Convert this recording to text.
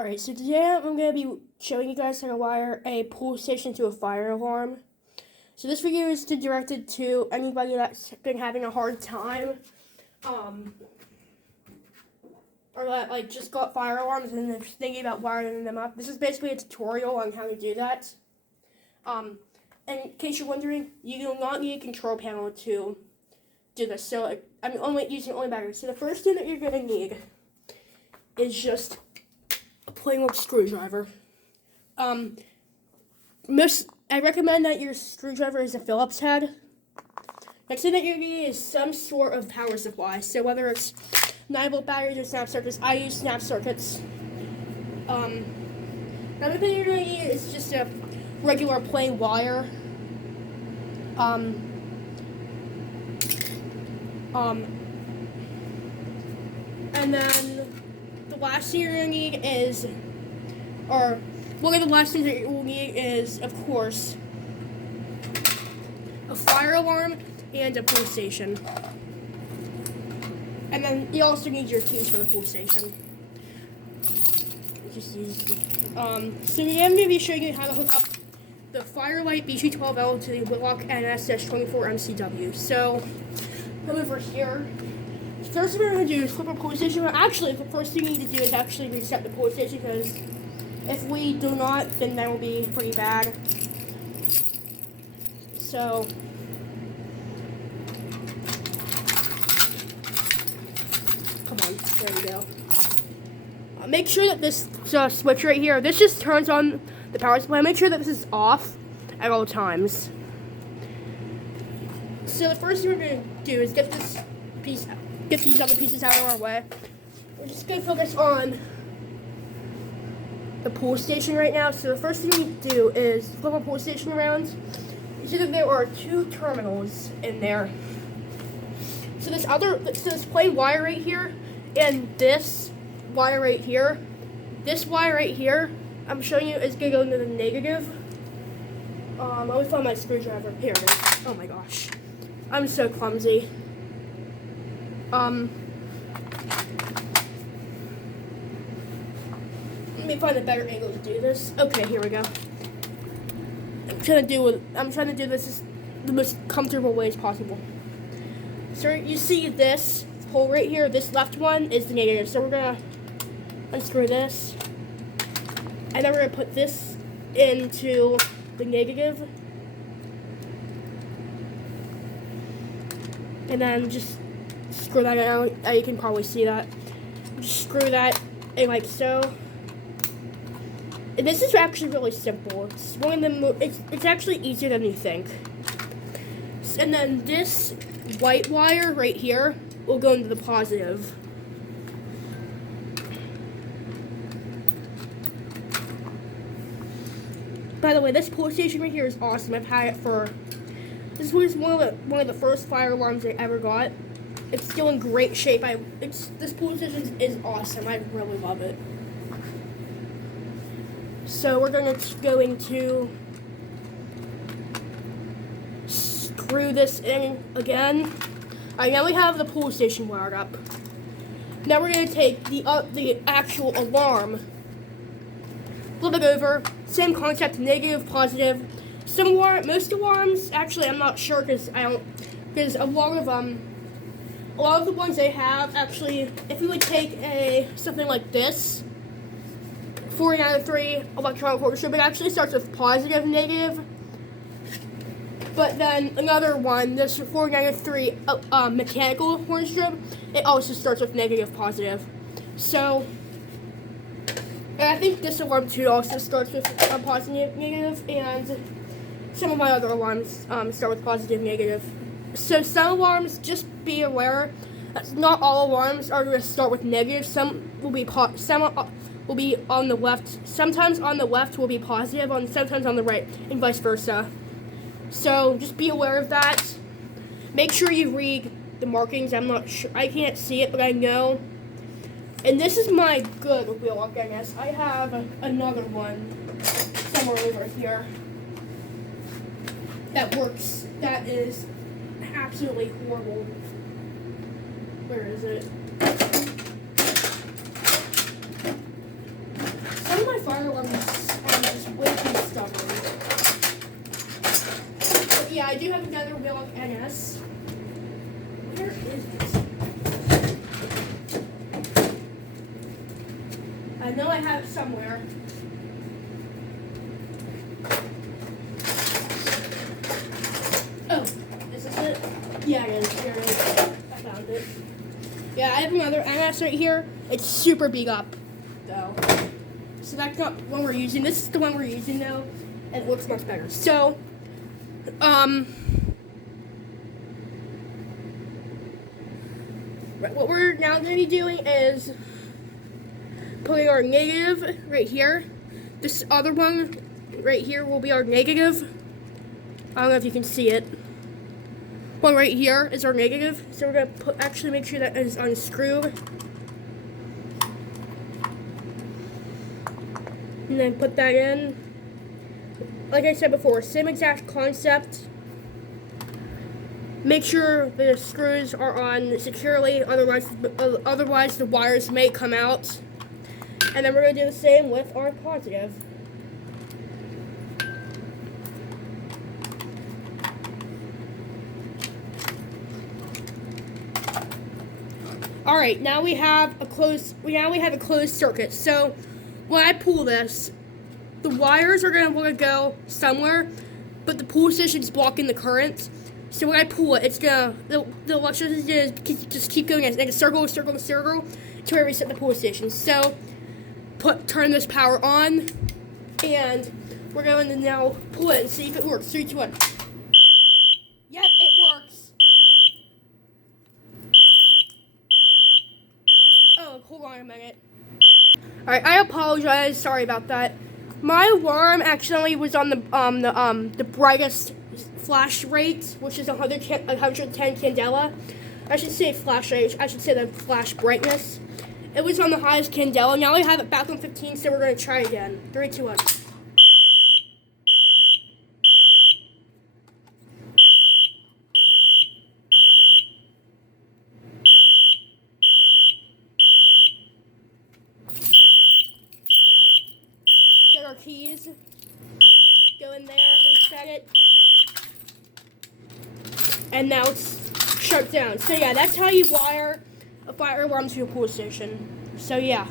Alright, so today I'm going to be showing you guys how to wire a pull station to a fire alarm. So this video is directed to anybody that's been having a hard time, or that just got fire alarms and is thinking about wiring them up. This is basically a tutorial on how to do that. And in case you're wondering, you do not need a control panel to do this. So I'm only using batteries. So the first thing that you're going to need is just a plain old screwdriver. I recommend that your screwdriver is a Phillips head. Next thing that you're going to need is some sort of power supply. So whether it's 9-volt batteries or snap circuits, I use snap circuits. Another thing you're going to need is just a regular plain wire. And then the last thing you're going to need is, or one of the last things that you will need is, of course, a fire alarm and a pull station. And then you also need your keys for the pull station. So I'm going to be showing you how to hook up the Firelight B212L to the weelock NSS24 MCW. So, come over here. First thing we're going to do is flip our pull station. Actually, the first thing you need to do is actually reset the pull station, because if we do not, then that will be pretty bad. So, come on, there we go. Make sure that this switch right here, this just turns on the power supply. Make sure that this is off at all times. So the first thing we're going to do is get these other pieces out of our way. We're just going to focus on the pull station right now. So the first thing we do is flip our pull station around. You see that there are two terminals in there. So this plain wire right here, and this wire right here. This wire right here, I'm showing you, is going to go into the negative. I always find my screwdriver. Here it is. Oh my gosh. I'm so clumsy. Let me find a better angle to do this. Okay, here we go. I'm trying to do this the most comfortable way as possible. So you see this hole right here, this left one is the negative. So we're gonna unscrew this. And then we're gonna put this into the negative. And then just screw that out. You can probably see that. Just screw that in like so. And this is actually really simple. It's one of the it's actually easier than you think. And then this white wire right here will go into the positive. By the way, this pull station right here is awesome. I've had it for. This was one of the first fire alarms I ever got. It's still in great shape. This pull station is awesome. I really love it. So we're going to screw this in again. Now we have the pull station wired up. Now we're going to take the actual alarm, flip it over, same concept, negative, positive. Most alarms, actually, I'm not sure, because a lot of the ones they have, actually, if you would take something like this, 4 out of 3 electronic horn strip, it actually starts with positive, negative. But then another one, this 4 out of 3 mechanical horn strip, it also starts with negative, positive. So, and I think this alarm too also starts with positive, negative, and some of my other alarms start with positive, negative. So some alarms, just be aware that not all alarms are going to start with negative. Some will be on the left. Sometimes on the left will be positive, sometimes on the right, and vice versa. So just be aware of that. Make sure you read the markings. I'm not sure. I can't see it, but I know. And this is my good weelock, I guess. I have another one somewhere over here that works. That is absolutely horrible. Where is it? fire alarm is just way too stubborn. But yeah, I do have another weelock NS. Where is it? I know I have it somewhere. Oh, is this it? Yeah, it is. Here it is. I found it. Yeah, I have another NS right here. It's super beat up, though. So that's not the one we're using. This is the one we're using, though, and it looks much better. So, what we're now going to be doing is putting our negative right here. This other one right here will be our negative. I don't know if you can see it. One right here is our negative. So we're going to actually make sure that is unscrewed. And then put that in. Like I said before, same exact concept. Make sure the screws are on securely, otherwise the wires may come out. And then we're going to do the same with our positive. Alright, now we have a closed circuit. So when I pull this, the wires are going to want to go somewhere, but the pull station is blocking the current. So when I pull it, it's gonna the electricity is gonna just keep going in like a circle to where we set the pull station. So turn this power on, and we're going to now pull it and see if it works. 3, 2, 1. Yep, it works. Oh, hold on a minute. Alright, I apologize. Sorry about that. My alarm accidentally was on the brightest flash rate, which is 110 candela. I should say flash rate. I should say the flash brightness. It was on the highest candela. Now I have it back on 15, so we're going to try again. 3, 2, 1. Get our keys. Go in there, reset it. And now it's shut down. So yeah, that's how you wire a fire alarm to a pull station. So yeah.